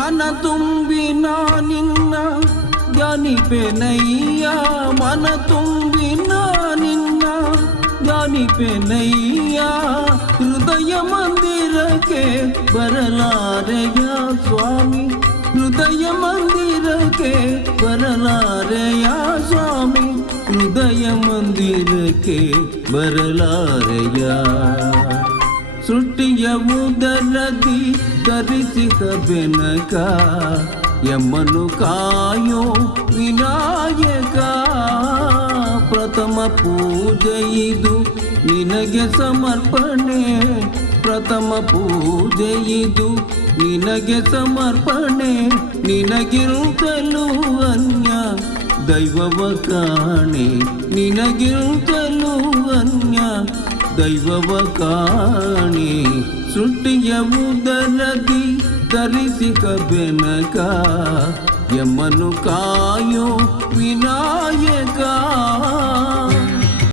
ಮನ ತುಂಬಿ ನಿನ್ನ ಧ್ಯಾನಿಪೆನಯ್ಯ ಮನ ತುಂಬಿ ನಿನ್ನ ಧ್ಯಾನಿಪೆನಯ್ಯ ಹೃದಯ ಮಂದಿರಕ್ಕೆ ಬರಲಾರೆಯ ಸ್ವಾಮಿ ಹೃದಯ ಮಂದಿರಕ್ಕೆ ಬರಲಾರೆಯ ಸ್ವಾಮಿ ಹೃದಯ ಮಂದಿರಕ್ಕೆ ಬರಲಾರೆಯ ಸೃಷ್ಟಿಯ ಉದರದಿ ಧರಿಸಿದ ಬೆನಕ ಯಮ್ಮನು ಕಾಯೋ ವಿನಾಯಕ ಪ್ರಥಮ ಪೂಜೆ ಇದು ನಿನಗೆ ಸಮರ್ಪಣೆ ಪ್ರಥಮ ಪೂಜೆ ಇದು ನಿನಗೆ ಸಮರ್ಪಣೆ ನಿನಗಿರುತ್ತಲೂ ಅನ್ಯ ದೈವವ ಕಾಣೆ ನಿನಗಿರುತ್ತಲೂ ಅನ್ಯ ದೈವವ ಕಾಣೆ ಸೃಷ್ಟಿಯ ಉದರದಿ ಧರಿಸಿಕ ಬೆನಕ ಯಮ್ಮನು ಕಾಯೋ ವಿನಾಯಕ